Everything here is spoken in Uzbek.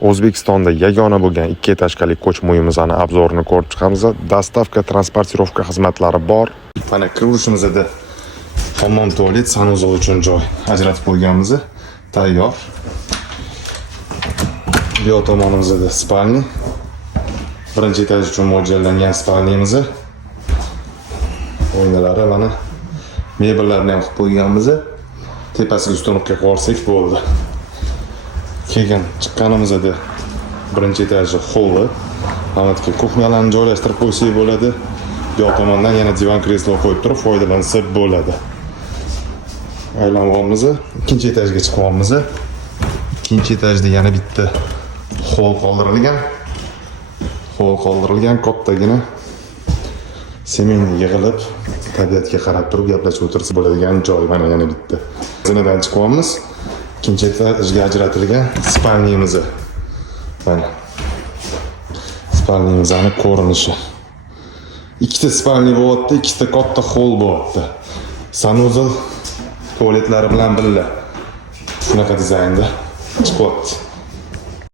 O'zbekistonda yagona bo'lgan 2 etajli ko'chma uyimizni obzorini ko'rib chiqamiz. Dostavka, transportirovka xizmatlari bor. Mana kirishimizda hammom, tualet, sanuzel uchun joy ajratib qo'yganmiz. Tayyor. Bu tomonimizda spalni. Birinchi etaj uchun mo'ljallangan spalnimiz. O'ynalari mana mebellarni ham qilib qo'yganmiz. Tepasiga ustunovka qo'ysak bo'ldi. Keyin chiqqanimizda birinchi etajda holli, amatga kuxnalarni joylashtirib qo'ysak bo'ladi. Bu tomondan yana divan kreslo qo'yib turib foydalansa bo'ladi. Aylanamiz, ikkinchi etajga chiqamiz. Ikkinchi etajda yana bitta hol qoldirilgan kattagina semen yig'ilib tabiatga qarab turib gaplashib o'tirsa bo'ladigan joy mana yana bitta. Zinadan chiqamiz. İkinci etajga ajratilgan spalnimiz. Mana spalnimizning ko'rinishi. Ikkita spalni bo'lyapti, ikkita katta hol bo'lyapti. Sanuzel tualetlari bilan birga. Shunaqa dizaynda chiqyapti.